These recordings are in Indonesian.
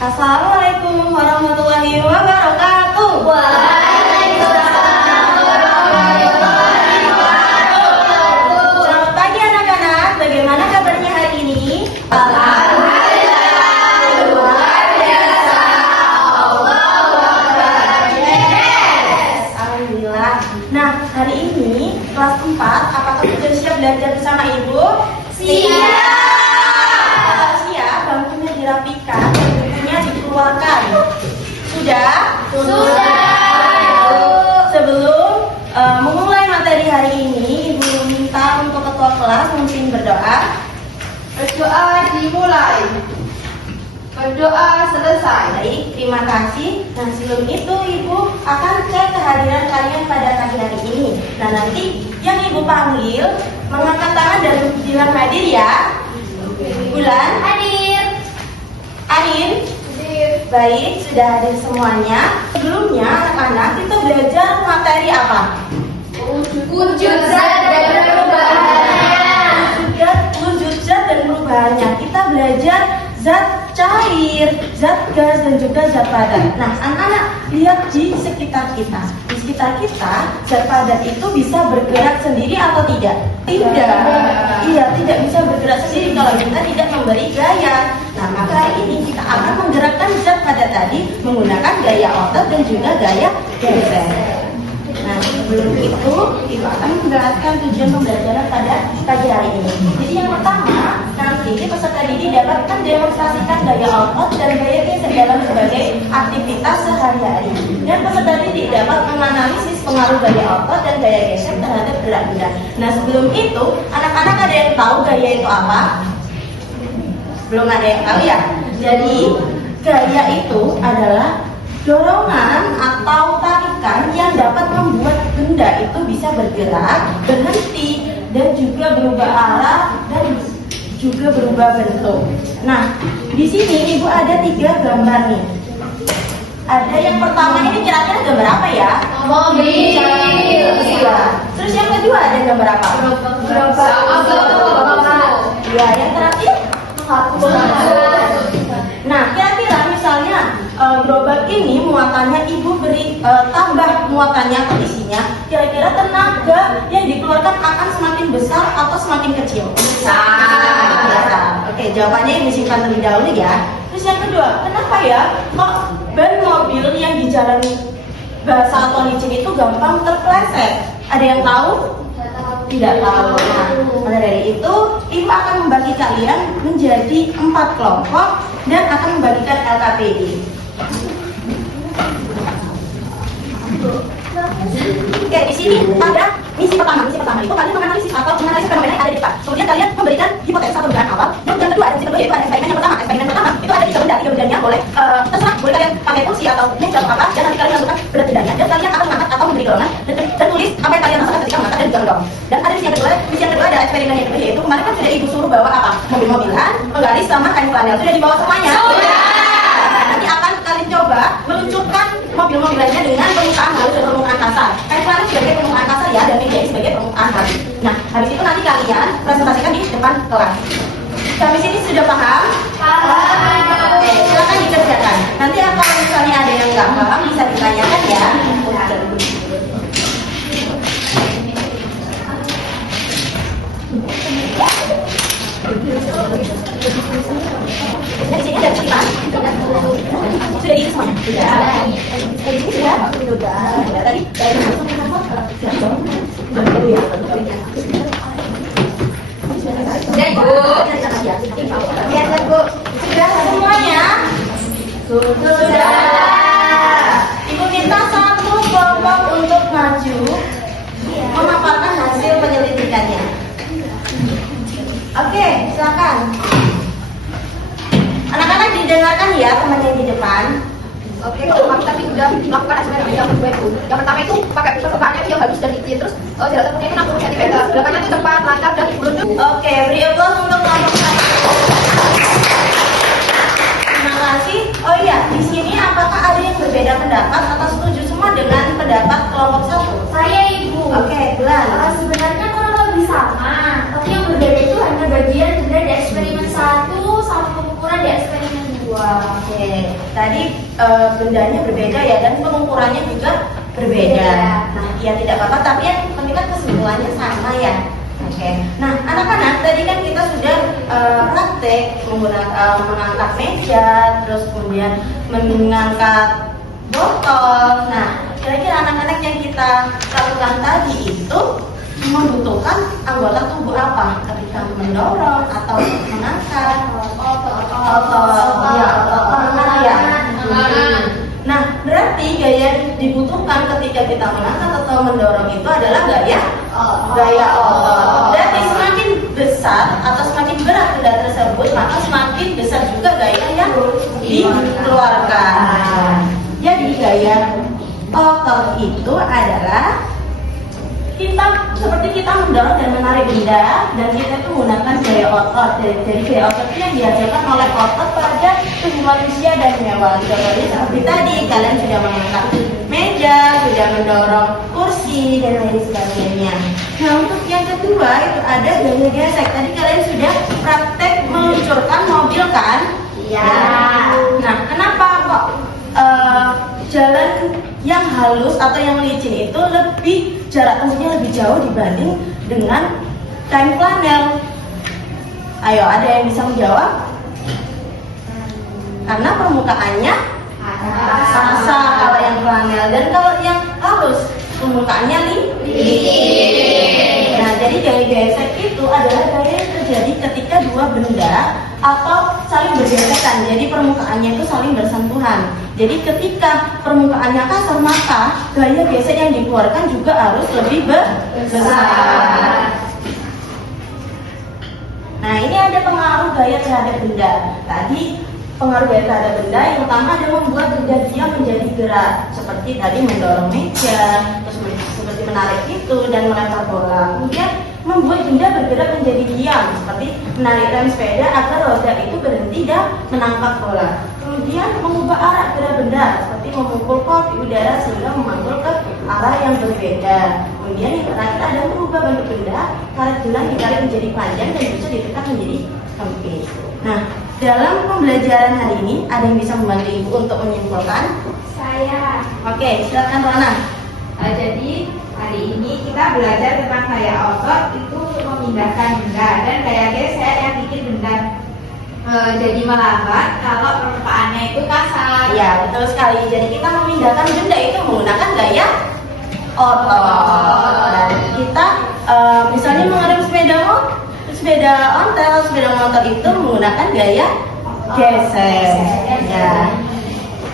Assalamualaikum warahmatullahi wabarakatuh. Waalaikumsalam warahmatullahi wabarakatuh. Selamat pagi anak-anak, bagaimana kabarnya hari ini? Alhamdulillah, luar biasa. Allahu Akbar. Yes. Alhamdulillah. Nah, hari ini kelas 4, apakah sudah siap belajar bersama Ibu? Siap. Kalau siap, bangkunya dirapikan, bukunya dikeluarkan. Sudah? Sebelum memulai materi hari ini, Ibu minta untuk ketua kelas mungkin berdoa. Berdoa dimulai. Berdoa selesai. Baik, terima kasih. Nah, sebelum itu Ibu akan cek kehadiran kalian pada pagi hari ini. Nah, nanti yang Ibu panggil mengangkat tangan dan bilang hadir ya. Bulan, Hadir. Arin, baik, sudah hadir semuanya. Sebelumnya anak-anak kita belajar materi apa? Wujud zat dan perubahannya. Wujud zat dan perubahannya. Kita belajar zat cair, zat gas, dan juga zat padat. Nah, anak-anak lihat di sekitar kita. Di sekitar kita, zat padat itu bisa bergerak sendiri atau tidak? Tidak. Iya, tidak bisa bergerak sendiri kalau kita tidak memberi gaya. Nah, maka hari ini kita akan menggerakkan zat padat tadi menggunakan gaya otot dan juga gaya geser. Nah, sebelum itu, Ibu akan menjelaskan tujuan pembelajaran pada pagi hari ini. Jadi yang pertama, nanti peserta didik dapat mendemonstrasikan gaya otot dan gaya geser dalam berbagai aktivitas sehari-hari. Dan peserta didik dapat menganalisis pengaruh gaya otot dan gaya geser terhadap gerak benda. Nah, sebelum itu, anak-anak ada yang tahu gaya itu apa? Belum ada yang tahu ya? Jadi, gaya itu adalah dorongan atau tarikan yang dapat membuat benda itu bisa bergerak, berhenti, dan juga berubah arah dan juga berubah bentuk. Nah, di sini Ibu ada 3 gambar nih. Ada yang pertama ini kira-kira gambar apa ya? Mobil. Iya. Terus yang kedua ada gambar apa? Ya, yang terakhir? Nah, kira-kira misalnya gerobak ini muatannya Ibu beri tambah muatannya atau isinya, kira-kira tenaga yang dikeluarkan akan semakin besar atau semakin kecil? Besar. Oke, jawabannya Ibu simpan terlebih dahulu ya. Terus yang kedua, kenapa ya kok ban mobil yang di jalan basah atau licin itu gampang terpeleset? Ada yang tahu? Tidak tahu. Nah, maka dari itu Ibu akan membagi kalian menjadi 4 kelompok dan akan membagikan LKPD. Oke, di sini ada misi pertama. Misi pertama itu kalian menganalisis atau menganalisis fenomena yang ada di depan. Kemudian kalian memberikan hipotesa atau dugaan awal. Dan kedua, misi kedua yaitu ada eksperimen yang pertama. Eksperimen pertama itu ada 3 benda. 3 bendanya boleh terserah, boleh kalian pakai kursi atau meja atau apa. Dan nanti kalian lakukan berat bendanya. Dan kalian akan mengangkat atau memberi golongan dan tulis apa yang kalian rasakan ketika mengangkat dan juga mendorong. Dan ada misi yang kedua. Misi yang kedua ada eksperimen yang kedua yaitu kemarin kan sudah Ibu suruh bawa apa? Mobil-mobilan, penggaris sama kain flanel. Sudah dibawa semuanya? Nanti akan kalian coba meluncurkan mobil-mobilannya dengan permukaan halus dan permukaan kasar. Kain flanel sebagai permukaan kasar ya, dan media sebagai permukaan halus. Nah, habis itu nanti kalian presentasikan di depan kelas. Sampai sini sudah paham? Paham. Oke, silakan dikerjakan. Nanti kalau misalnya ada yang nggak paham bisa ditanyakan ya. Dari sini ada cerita. Sudah diisi semuanya? Sudah. Dari sini sudah? Sudah. Tadi dari Lihat Bu. Sudah semuanya? Sudah. Ibu minta 1 kelompok untuk maju memaparkan hasil penyelidikannya. Oke, silakan. Anak-anak didengarkan ya temannya di depan. Oke, kalau kami tadi sudah melakukan eksperimen yang kedua itu. Yang pertama itu pakai permukaannya itu yang halus dan licin, terus jarak tempuhnya itu 60 cm. Belakangnya itu tepat, lancar dan beruntung. Oke, beri aplaus untuk kelompok 1. Terima kasih. Oh iya, di sini apakah ada yang berbeda pendapat atau setuju semua dengan pendapat kelompok 1? Saya Ibu. Oke, Bulan. Sebenarnya kurang lebih sama, tapi yang berbeda itu hanya bagian dari eksperimen 1 sama pengukuran di eksperimen 2. Oke, tadi bendanya berbeda ya dan pengukurannya juga berbeda. Nah, ya tidak apa-apa, tapi yang penting kan kesimpulannya sama ya. Oke, nah anak-anak tadi kan kita sudah praktek menggunakan mengangkat meja, terus kemudian mengangkat botol. Nah, kira-kira anak-anak yang kita lakukan tadi itu membutuhkan anggota tubuh apa ketika mendorong atau mengangkat? Otot ya. Nah, berarti gaya yang dibutuhkan ketika kita mengangkat atau mendorong itu adalah gaya otot. Berarti semakin besar atau semakin berat benda tersebut, maka semakin besar juga gaya yang dikeluarkan. Jadi gaya otot itu adalah seperti kita mendorong dan menarik benda, dan kita itu menggunakan gaya otot. Jadi gaya otot itu yang dihasilkan oleh otot pada tubuh manusia dan hewan. Contohnya seperti tadi, kalian sudah mengangkat meja, sudah mendorong kursi dan lain sebagainya. Nah, untuk yang kedua itu ada gaya gesek. Tadi kalian sudah praktek meluncurkan mobil kan? Iya. Nah, kenapa kok jalan yang halus atau yang licin itu lebih jarak tempuhnya lebih jauh dibanding dengan kain flanel? Ayo, ada yang bisa menjawab? Karena permukaannya basah kalau yang flanel, dan kalau yang halus permukaannya licin. Nah, jadi gaya gesek itu adalah gaya yang terjadi ketika dua benda atau saling bergesekan. Jadi permukaannya itu saling bersentuhan. Jadi ketika permukaannya kasar, maka gaya gesek yang dikeluarkan juga harus lebih besar. Nah, ini ada pengaruh gaya terhadap benda. Tadi pengaruh gaya terhadap benda yang pertama adalah membuat benda diam menjadi gerak, seperti tadi mendorong meja, terus seperti menarik itu dan melempar bola. Kemudian membuat benda bergerak menjadi diam, seperti menarik rem sepeda agar roda itu berhenti dan menangkap bola. Kemudian mengubah arah gerak benda, seperti memukul kop di udara sehingga memantul ke arah yang berbeda. Kemudian yang terakhir ada mengubah bentuk benda, karet gelang ditarik menjadi panjang dan bisa ditekan menjadi sempit. Nah, dalam pembelajaran hari ini ada yang bisa membantu ibu untuk menyimpulkan? Saya. Oke, silakan Rona. Jadi hari ini kita belajar tentang gaya otot itu memindahkan benda, dan gaya gesek yang bikin benda jadi melambat kalau permukaannya itu kasar. Ya, betul sekali. Jadi kita memindahkan benda itu menggunakan gaya otot. Dan kita misalnya mengerem sepeda ontel, sepeda motor itu menggunakan gaya gesek. Ya.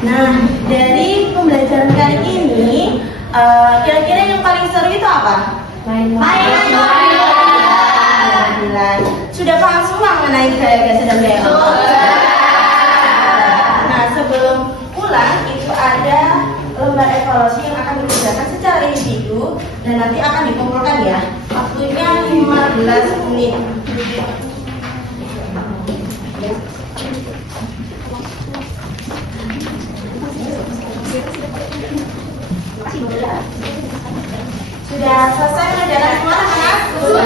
Nah, dari pembelajaran kali ini kira-kira yang paling seru itu apa? Mainan. Sudah paham semua mengenai gaya gesek dan gaya otot? Nah, sebelum pulang itu ada lembar evaluasi yang akan dikerjakan secara individu dan nanti akan dikumpulkan ya. Waktunya 15 menit. Sudah selesai mengerjakan semua anak-anak? Sudah.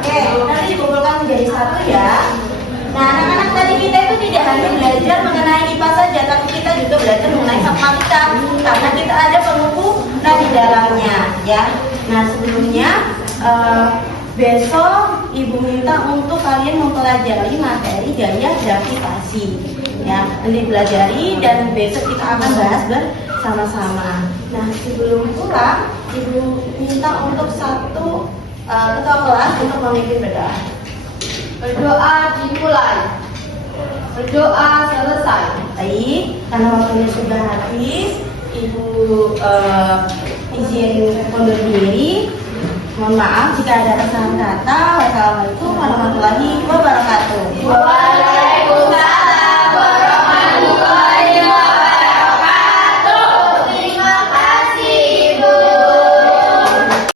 Oke, nanti dikumpulkan menjadi satu ya. Nah, anak-anak tadi kita itu tidak hanya belajar mengenai IPA saja, tapi kita juga belajar mengenai matematika karena kita ada pengukuran di dalamnya ya. Nah, sebelumnya besok ibu minta untuk kalian mempelajari materi gaya gravitasi ya. Nanti pelajari dan besok kita akan bahas bersama-sama. Nah, sebelum pulang ibu minta untuk satu ketua kelas untuk memimpin berdoa. Berdoa dimulai, berdoa selesai. Baik, karena waktunya sudah habis, ibu izin undur diri. Mohon maaf jika ada kesalahan kata. Wassalamualaikum warahmatullahi wabarakatuh.